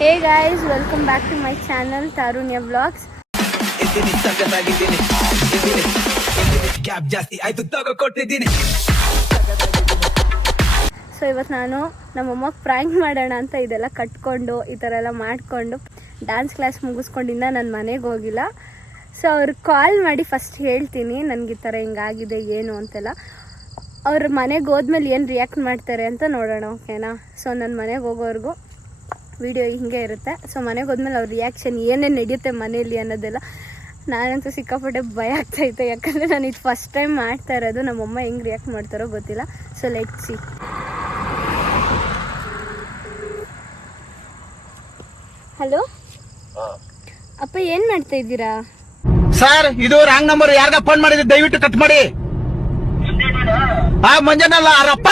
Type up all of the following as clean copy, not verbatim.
Hey guys, welcome back to my channel Tarunya Vlogs. So ಇವತ್ತು ನಾನು ನಮ್ಮಮ್ಮಗೆ prank ಮಾಡೋಣ ಅಂತ ಇದೆಲ್ಲ ಕಟ್ಕೊಂಡು ಈ ಥರ ಎಲ್ಲ ಮಾಡಿಕೊಂಡು ಡ್ಯಾನ್ಸ್ ಕ್ಲಾಸ್ ಮುಗಿಸ್ಕೊಂಡಿಂದ ನನ್ನ ಮನೆಗೆ ಹೋಗಿಲ್ಲ. ಸೊ ಅವ್ರಿಗೆ ಕಾಲ್ ಮಾಡಿ ಫಸ್ಟ್ ಹೇಳ್ತೀನಿ ನನಗೆ ಈ ಥರ ಹಿಂಗಾಗಿದೆ ಏನು ಅಂತೆಲ್ಲ. ಅವ್ರ ಮನೆಗೆ ಹೋದ್ಮೇಲೆ ಏನು ರಿಯಾಕ್ಟ್ ಮಾಡ್ತಾರೆ ಅಂತ ನೋಡೋಣ, ಓಕೆನಾ? ಸೊ ನನ್ನ ಮನೆಗೆ ಹೋಗೋವರೆಗೂ ವಿಡಿಯೋ ಹಿಂಗೆ ಇರುತ್ತೆ. ಸೊ ಮನೆಗೆ ಹೋದ್ಮೇಲೆ ಅವ್ರ ರಿಯಾಕ್ಷನ್ ಏನೇನು ನಡೆಯುತ್ತೆ ಮನೇಲಿ ಅನ್ನೋದೆಲ್ಲ ನಾನಂತೂ ಸಿಕ್ಕಾಪಟ್ಟೆ ಭಯ ಆಗ್ತಾಯಿತ್ತು, ಯಾಕಂದರೆ ನಾನು ಇದು ಫಸ್ಟ್ ಟೈಮ್ ಮಾಡ್ತಾ ಇರೋದು. ನಮ್ಮಮ್ಮ ಹೆಂಗೆ ರಿಯಾಕ್ಟ್ ಮಾಡ್ತಾರೋ ಗೊತ್ತಿಲ್ಲ. So let's see. ಹಲೋ ಅಪ್ಪ, ಏನು ಮಾಡ್ತಾ ಇದ್ದೀರಾ? ಸರ್, ಇದು ರಾಂಗ್ ನಂಬರ್. ಯಾರಿಗ ಫೋನ್ ಮಾಡಿದ್ರೆ ದಯವಿಟ್ಟು ಕಟ್ ಮಾಡಿ. ಮಂಜನಲ್ಲ ಅವರಪ್ಪ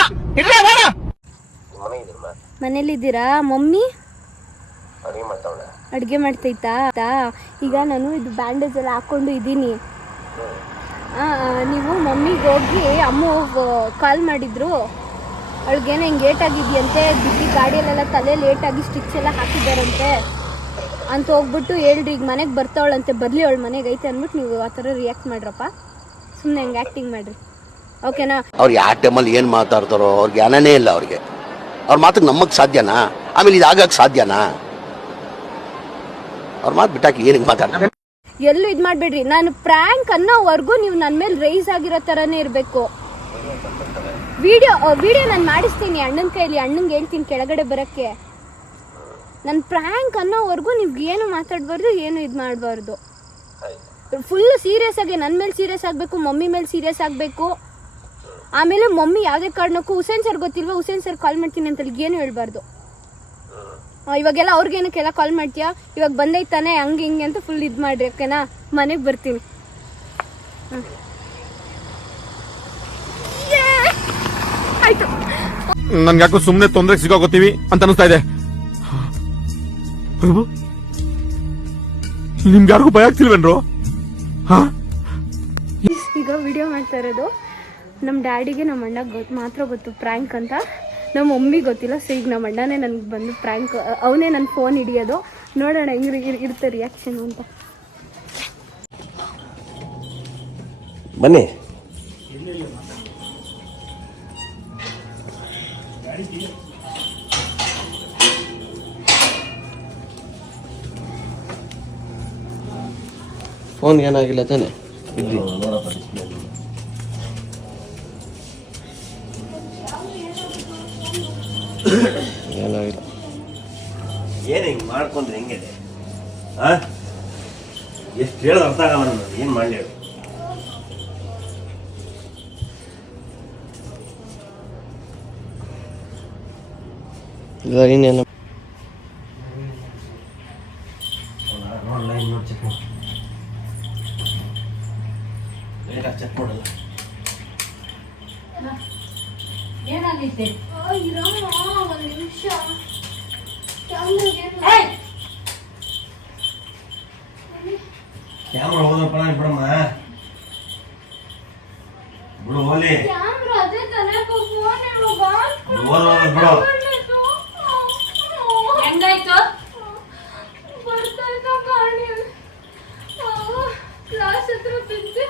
ಮನೇಲಿದ್ದೀರಾ? ಮಮ್ಮಿ ಅಡುಗೆ ಮಾಡ್ತೈತಾ? ಈಗ ನಾನು ಇದು ಬ್ಯಾಂಡೇಜ್ ಎಲ್ಲ ಹಾಕೊಂಡು ಇದ್ದೀನಿ. ನೀವು ಮಮ್ಮಿಗೆ ಹೋಗಿ ಅಮ್ಮ ಕಾಲ್ ಮಾಡಿದ್ರು, ಅವಳಿಗೇನೋ ಹಿಂಗೆ ಲೇಟಾಗಿದೆಯಂತೆ, ಬಿದ್ದು ಗಾಡಿಯಲ್ಲೆಲ್ಲ ತಲೆ ಲೇಟಾಗಿ ಸ್ಟಿಚ್ ಎಲ್ಲ ಹಾಕಿದ್ದಾರಂತೆ ಅಂತ ಹೋಗ್ಬಿಟ್ಟು ಹೇಳ್ರಿ, ಈಗ ಮನೆಗೆ ಬರ್ತಾವಳಂತೆ, ಬರಲಿ ಅವಳ ಮನೆಗೆ ಐತೆ ಅಂದ್ಬಿಟ್ಟು ನೀವು ಆ ಥರ ರಿಯಾಕ್ಟ್ ಮಾಡ್ರಪ್ಪ. ಸುಮ್ಮನೆ ಹಂಗೆ ಆ್ಯಕ್ಟಿಂಗ್ ಮಾಡಿರಿ, ಓಕೆನಾ? ಅವ್ರು ಯಾವ ಟೈಮಲ್ಲಿ ಏನು ಮಾತಾಡ್ತಾರೋ ಅವ್ರಿಗೆ ಜ್ಞಾನನೇ ಇಲ್ಲ. ಅವ್ರಿಗೆ ಅವ್ರ ಮಾತಿಗೆ ನಮಗೆ ಸಾಧ್ಯನಾ? ಆಮೇಲೆ ಇದು ಆಗಕ್ಕೆ ಸಾಧ್ಯನಾ? ಅವ್ರ ಮಾತು ಬಿಟ್ಟಾಕಿ ಏನಕ್ಕೆ ಮಾತಾಡ್ತಾರೆ? ಎಲ್ಲೂ ಇದು ಮಾಡಬೇಡ್ರಿ. ನಾನು ಪ್ರ್ಯಾಂಕ್ ಅನ್ನೋವರೆಗೂ ನೀವು ನನ್ನ ಮೇಲೆ ರೈಸ್ ಆಗಿರೋ ಥರನೇ ಇರಬೇಕು. ವಿಡಿಯೋ ನಾನು ಮಾಡಿಸ್ತೀನಿ ಅಣ್ಣನ ಕೈಲಿ, ಅಣ್ಣಂಗೆ ಹೇಳ್ತೀನಿ ಕೆಳಗಡೆ ಬರೋಕ್ಕೆ. ನನ್ನ ಪ್ರ್ಯಾಂಕ್ ಅನ್ನೋವರೆಗೂ ನೀವು ಏನು ಮಾತಾಡಬಾರ್ದು, ಏನು ಇದು ಮಾಡಬಾರ್ದು. ಫುಲ್ಲು ಸೀರಿಯಸ್ ಆಗಿ ನನ್ನ ಮೇಲೆ ಸೀರಿಯಸ್ ಆಗಬೇಕು, ಮಮ್ಮಿ ಮೇಲೆ ಸೀರಿಯಸ್ ಆಗಬೇಕು. ಆಮೇಲೆ ಮಮ್ಮಿ ಯಾವುದೇ ಕಾರಣಕ್ಕೂ ಹುಸೇನ್ ಸರ್ ಗೊತ್ತಿಲ್ವಾ, ಹುಸೇನ್ ಸರ್ ಕಾಲ್ ಮಾಡ್ತೀನಿ ಅಂತ ಏನು ಹೇಳ್ಬಾರ್ದು. ಇವಾಗೆಲ್ಲ ಅವ್ರಿಗೇನಕ್ಕೆಲ್ಲ ಕಾಲ್ ಮಾಡ್ತೀಯಾ, ಇವಾಗ ಬಂದೈತಾನೆ ಹಂಗೆ ಹಿಂಗೆ ಅಂತ ಫುಲ್ ಇದು ಮಾಡ್ರಿ, ಓಕೆನಾ? ಮನೆಗೆ ಬರ್ತೀನಿ. ಆಯ್ತು, ನನ್ಗೆ ಯಾಕೋ ಸುಮ್ಮನೆ ತೊಂದರೆ ಸಿಗೋಗೋತೀವಿ ಅಂತ ಅನಿಸ್ತಾ ಇದೆ. ನಿಮ್ಗೆ ಯಾರಿಗೂ ಭಯ ಆಗ್ತಿಲ್ವೇನ್ರು? ಈಗ ವಿಡಿಯೋ ಮಾಡ್ತಾ ಇರೋದು ನಮ್ಮ ಡ್ಯಾಡಿಗೆ ನಮ್ಮ ಅಣ್ಣಗೆ ಮಾತ್ರ ಗೊತ್ತು ಪ್ರ್ಯಾಂಕ್ ಅಂತ, ನಮ್ಮ ಮಮ್ಮಿಗೆ ಗೊತ್ತಿಲ್ಲ. ಸೊ ಈಗ ನಮ್ಮ ಅಣ್ಣನೇ ನನಗೆ ಬಂದು ಪ್ರ್ಯಾಂಕ್, ಅವನೇ ನನ್ನ ಫೋನ್ ಹಿಡಿಯೋದು. ನೋಡೋಣ ಹೆಂಗೆ ಇರುತ್ತೆ ರಿಯಾಕ್ಷನ್ ಅಂತ. ಬನ್ನಿ. ಫೋನ್ ಏನಾಗಿಲ್ಲ ತಾನೆ? ಏನಾಗಿಲ್ಲ. ಏನು ಹಿಂಗೆ ಮಾಡ್ಕೊಂಡ್ರೆ ಹೆಂಗೆ? ಎಷ್ಟು ಹೇಳೋದು ಅರ್ಥ ಆಗಲ್ಲ ನನಗೆ. ಏನು ಮಾಡಲಿ ಹೇಳಿ? ಇಲ್ಲ ಇನ್ನೇನು ಆನ್ಲೈನ್ ನೋಡಿ ಚೆಕ್ ಮಾಡಿ. ಲೇಟಾಗಿ ಚೆಕ್ ಮಾಡಲ್ಲ. ಏನಾಗೈತೆ? ಒಂದು ನಿಮಿಷ. ಕ್ಯಾಮ್ರಾ ಹೋದಪ್ಪ, ಬಿಡಮ್ಮ ಬಿಡು, ಹೋಲಿ ಬಿಡು. ಹೆಂಗಾಯ್ತು? ಬರ್ತಾಯ್ತು ಗಾಡಿ ಕ್ಲಾಸ್ ಹತ್ರ ಬಿದ್ದೆ.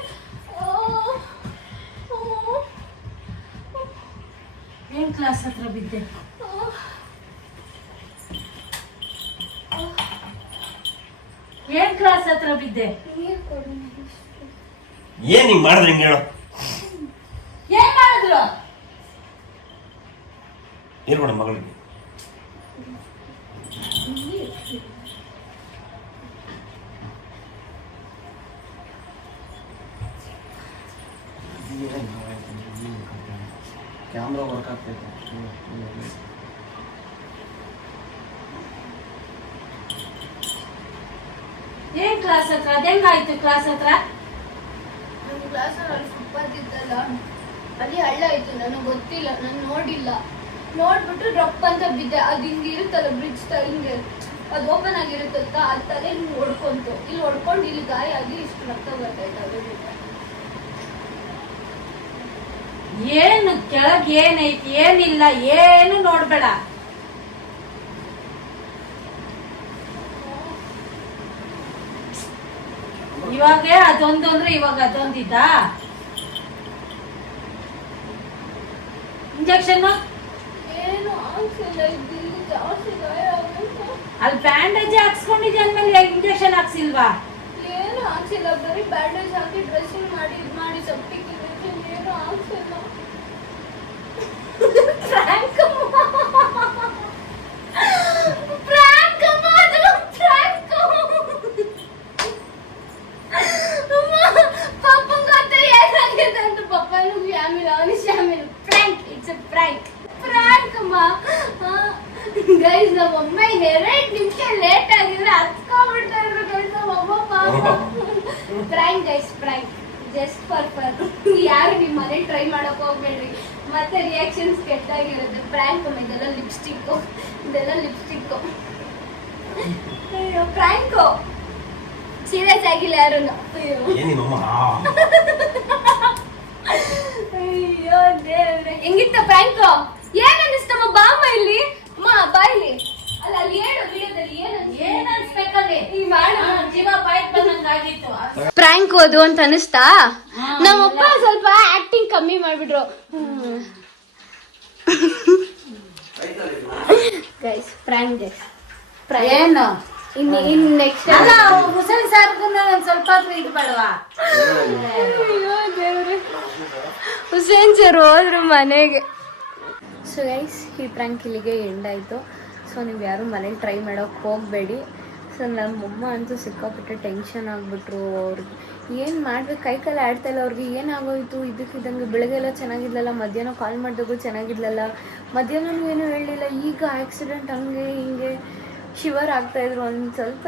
ಏನ್ ಕ್ಲಾಸ್ ಹತ್ರ ಬಿದ್ದೆ? ಏನ್ ಕ್ಲಾಸ್ ಹತ್ರ ಬಿದ್ದೆ? ಏನ್ ಹಿಂಗ್ ಮಾಡಿದ್ರೆ ಹಿಂಗೆ ಹೇಳು? ಏನ್ ಮಾಡಿದ್ರು? ನೀರು ಕೊಡ ಮಗಳಿಗೆ. ಕ್ಯಾಮ್ರಾ ವರ್ಕ್ ಆಗ್ತೈತೆ. ಏನ್ ಕ್ಲಾಸ್ ಹತ್ರ? ಅದೆಂಗಾಯ್ತು ಕ್ಲಾಸ್ ಹತ್ರ? ನನ್ನ ಕ್ಲಾಸಲ್ಲಿ ಫುಟ್ಪಾತ್ ಇತ್ತಲ್ಲ, ಅಲ್ಲಿ ಹಳ್ಳ ಆಯ್ತು. ನನಗೆ ಗೊತ್ತಿಲ್ಲ, ನಾನು ನೋಡಿಲ್ಲ. ನೋಡ್ಬಿಟ್ಟು ಡ್ರಾಪ್ ಅಂತ ಬಿದ್ದೆ. ಅದು ಹಿಂಗೆ ಇರುತ್ತಲ್ಲ ಬ್ರಿಡ್ಜ್ ಹಿಂಗೆ, ಅದು ಓಪನ್ ಆಗಿರುತ್ತಲ್ಲ, ಅದು ತಲೆ ಹಿಂಗೆ ಹೊಡ್ಕೊಂತು. ಇಲ್ಲಿ ಹೊಡ್ಕೊಂಡು ಇಲ್ಲಿ ಗಾಯ ಆಗಿ ಇಷ್ಟು ರಕ್ತ ಬರ್ತಾಯಿತ್ತು. ಏನು ಕೆಳಗೆ ಏನೈತಿ ಏನಿಲ್ಲ ಏನು ನೋಡ್ಬೇಡ. ಇವಾಗ ಅದೊಂದು ಅಂದ್ರೆ ಇವಾಗ ಅದೊಂದಿದ್ದ ಇಂಜೆಕ್ಷನ್ ಏನು ಆಗ್ತಿಲ್ಲ, ಇಲ್ಲಿ ಜಾಸ್ತಿ ಗಾಯ ಆಗುತ್ತೆ. ಅಲ್ಲಿ ಬ್ಯಾಂಡೇಜ್ ಹಾಕ್ಸ್ಕೊಂಡಿದ್ದೆ ಅಂದ್ಮೇಲೆ ಇಂಜೆಕ್ಷನ್ ಹಾಕ್ಸಿಲ್ವಾ? ಏನು ಆಗ್ತಿಲ್ಲ, ಬರೀ ಬ್ಯಾಂಡೇಜ್ ಹಾಕಿ ಡ್ರೆಸ್ಸಿಂಗ್ ಮಾಡಿ ಸಪ್ಪಿಗೆ ಏನು ಆಗ್ತಿಲ್ಲ. ಫ್ರ್ಯಾಂಕ್ ಗೈಸ್ ನಮ್ಮಮ್ಮ 2 ನಿಮಿಷ ಲೇಟ್ ಆಗಿದ್ರೆ ಹತ್ಕೊಂಡ್ಬಿಡ್ತಾ ಇದ್ರು ಗೈಸ್ ನಮ್ಮಮ್ಮ prank guys prank just for fun. ಯಾರು ನಿಮ್ಮ ಮನೆ ಟ್ರೈ ಮಾಡಕ್ ಹೋಗ್ಬೇಡ್ರಿ, ಮತ್ತೆ ರಿಯಾಕ್ಷನ್ಸ್ ಕೆಟ್ಟಾಗಿರುತ್ತೆ. ಪ್ರಾಂಕ್ ಇದೆಲ್ಲ ಲಿಪ್ಸ್ಟಿಕ್, ಅಯ್ಯೋ ಪ್ರಾಂಕು ಸೀರಿಯಸ್ ಆಗಿಲ್ಲ ಯಾರು. ಅಯ್ಯೋ ದೇವ್ರೆ, ಹೆಂಗಿತ್ತ ಪ್ರಾಂಕು? ಏನ್ ಅನ್ನಿಸ್ತಮ್ಮ? ಬಾಮ್ಮ ಇಲ್ಲಿ, ಅಮ್ಮ ಬಾಯಿಲಿ. ಅಲ್ಲ ಅಲ್ಲಿ ಹೇಳು ವಿಡಿಯೋದಲ್ಲಿ ಏನ್ ಅನ್ಸ್ಬೇಕಲ್ಲಿ ಈ ಮಾಡ ಜೀವ ಬಾಯ್ಕ್ ಬಂದಂಗಾಗಿತ್ತು. ಪ್ರಾಂಕ್ ಓದು ಅಂತ ಅನಿಸ್ತಾ? ನಮ್ಮಪ್ಪ ಸ್ವಲ್ಪ ಆಕ್ಟಿಂಗ್ ಕಮ್ಮಿ ಮಾಡ್ಬಿಟ್ರು. ಗೈಸ್ ಪ್ರಾಂಕ್ ಏನು ಇನ್ ನೆಕ್ಸ್ಟ್ ಅಲ್ಲ ಹುಸೇನ್ ಸಾರ್ಗೂ ಒಂದ್ ಸ್ವಲ್ಪ ಇದು ಬೇಡವಾ? ಅಯ್ಯೋ ದೇವ್ರೆ, ಹುಸೇನ್ ಸರ್ ಹೋದ್ರು ಮನೆಗೆ. ಸೊ ಗೈಸ್ ಈ ಪ್ರಾಂಕ್ ಇಲ್ಲಿಗೆ ಎಂಡ್ ಆಯಿತು. ಸೊ ನೀವು ಯಾರು ಮನೇಲಿ ಟ್ರೈ ಮಾಡೋಕೆ ಹೋಗಬೇಡಿ. ಸೊ ನಮ್ಮಮ್ಮ ಅಂತೂ ಸಿಕ್ಕಾಪಟ್ಟೆ ಟೆನ್ಷನ್ ಆಗಿಬಿಟ್ರು. ಅವ್ರಿಗೆ ಏನು ಮಾಡ್ಬೇಕು ಕೈ ಕಾಲು ಆಡ್ತಾಯಿಲ್ಲ. ಅವ್ರಿಗೆ ಏನಾಗೋಯ್ತು ಇದಕ್ಕಿದ್ದಂಗೆ ಬೆಳಗ್ಗೆಲ್ಲ ಚೆನ್ನಾಗಿದ್ಲಲ್ಲ, ಮಧ್ಯಾಹ್ನ ಕಾಲ್ ಮಾಡಿದಾಗೂ ಚೆನ್ನಾಗಿದ್ಲಲ್ಲ, ಮಧ್ಯಾಹ್ನನೂ ಏನೂ ಹೇಳಲಿಲ್ಲ, ಈಗ ಆಕ್ಸಿಡೆಂಟ್ ಹಂಗೆ ಹಿಂಗೆ ಶಿವರ್ ಆಗ್ತಾಯಿದ್ರು.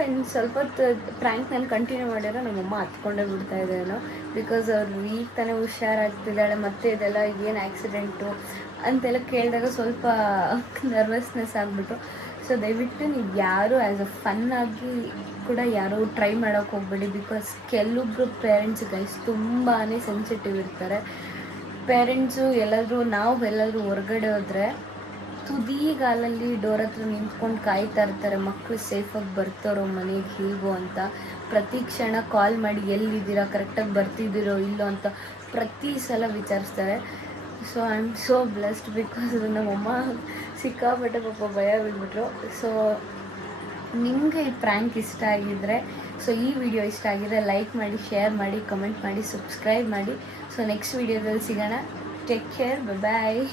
ಇನ್ನು ಸ್ವಲ್ಪ ಹೊತ್ತು ಪ್ರ್ಯಾಂಕ್ ನಾನು ಕಂಟಿನ್ಯೂ ಮಾಡಿರೋ ನಮ್ಮಮ್ಮ ಹತ್ಕೊಂಡೇ ಬಿಡ್ತಾ ಇದ್ದೇನೋ. ಬಿಕಾಸ್ ಅವ್ರು ಈಗ ತಾನೇ ಹುಷಾರಾಗ್ತಿದ್ದಾಳೆ, ಮತ್ತೆ ಇದೆಲ್ಲ ಏನು ಆಕ್ಸಿಡೆಂಟು ಅಂತೆಲ್ಲ ಕೇಳಿದಾಗ ಸ್ವಲ್ಪ ನರ್ವಸ್ನೆಸ್ ಆಗಿಬಿಟ್ಟು. ಸೊ ದಯವಿಟ್ಟು ನೀವು ಯಾರು ಆ್ಯಸ್ ಅ ಫನ್ ಆಗಿ ಕೂಡ ಯಾರು ಟ್ರೈ ಮಾಡೋಕ್ಕೆ ಹೋಗ್ಬೇಡಿ. ಬಿಕಾಸ್ ಕೆಲವೊಬ್ರು ಪೇರೆಂಟ್ಸ್ ಗೈಸ್ ತುಂಬಾ ಸೆನ್ಸಿಟಿವ್ ಇರ್ತಾರೆ. ಪೇರೆಂಟ್ಸು ಎಲ್ಲಾದರೂ ಹೊರಗಡೆ ಹೋದರೆ ತುದಿಗಾಲಲ್ಲಿ ಡೋರ್ ಹತ್ರ ನಿಂತ್ಕೊಂಡು ಕಾಯ್ತಾ ಇರ್ತಾರೆ, ಮಕ್ಕಳು ಸೇಫಾಗಿ ಬರ್ತಾರೋ ಮನೆಗೆ ಹೇಗೋ ಅಂತ. ಪ್ರತಿ ಕ್ಷಣ ಕಾಲ್ ಮಾಡಿ ಎಲ್ಲಿದ್ದೀರಾ, ಕರೆಕ್ಟಾಗಿ ಬರ್ತಿದ್ದೀರೋ ಇಲ್ಲೋ ಅಂತ ಪ್ರತಿ ಸಲ ವಿಚಾರಿಸ್ತಾರೆ. So I am so blessed because ನಮ್ಮಮ್ಮ ಸಿಕ್ಕಾಪಟ್ಟೆ ಪಾಪ ಭಯ ಬಿದ್ಬಿಟ್ರು. ಸೊ ನಿಮಗೆ ಈ ಪ್ರ್ಯಾಂಕ್ ಇಷ್ಟ ಆಗಿದ್ದರೆ, ಸೊ ಈ ವಿಡಿಯೋ ಇಷ್ಟ ಆಗಿದ್ರೆ ಲೈಕ್ ಮಾಡಿ, ಶೇರ್ ಮಾಡಿ, ಕಮೆಂಟ್ ಮಾಡಿ, ಸಬ್ಸ್ಕ್ರೈಬ್ ಮಾಡಿ. ಸೊ ನೆಕ್ಸ್ಟ್ ವಿಡಿಯೋದಲ್ಲಿ ಸಿಗೋಣ. ಟೇಕ್ ಕೇರ್, ಬಾಯ್.